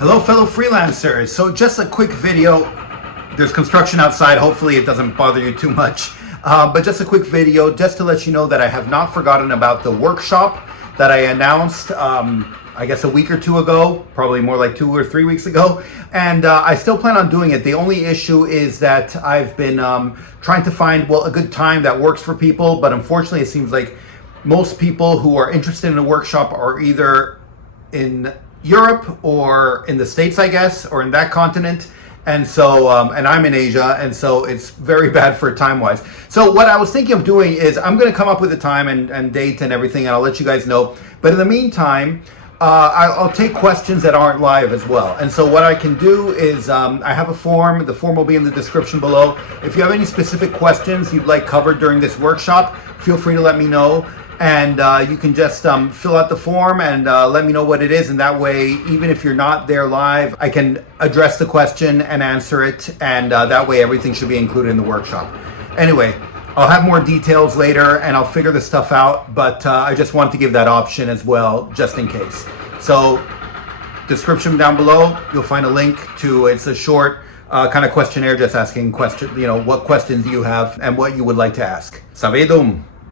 Hello, fellow freelancers. So just a quick video. There's construction outside. Hopefully it doesn't bother you too much. But just a quick video just to let you know that I have not forgotten about the workshop that I announced, I guess a week or two ago, probably more like 2 or 3 weeks ago. And I still plan on doing it. The only issue is that I've been trying to find, a good time that works for people. But unfortunately, it seems like most people who are interested in a workshop are either in Europe or in the States, I guess, or in that continent. And so, and I'm in Asia, and so it's very bad for time-wise. So what I was thinking of doing is I'm going to come up with a time and date and everything, and I'll let you guys know. But in the meantime, I'll take questions that aren't live as well. And so what I can do is I have a form. The form will be in the description below. If you have any specific questions you'd like covered during this workshop, feel free to let me know. And you can just fill out the form and let me know what it is. And that way, even if you're not there live, I can address the question and answer it. And that way, everything should be included in the workshop. Anyway, I'll have more details later and I'll figure this stuff out. But I just want to give that option as well, just in case. So, description down below, you'll find a link to, it's a short kind of questionnaire just asking what questions you have and what you would like to ask. Savedum!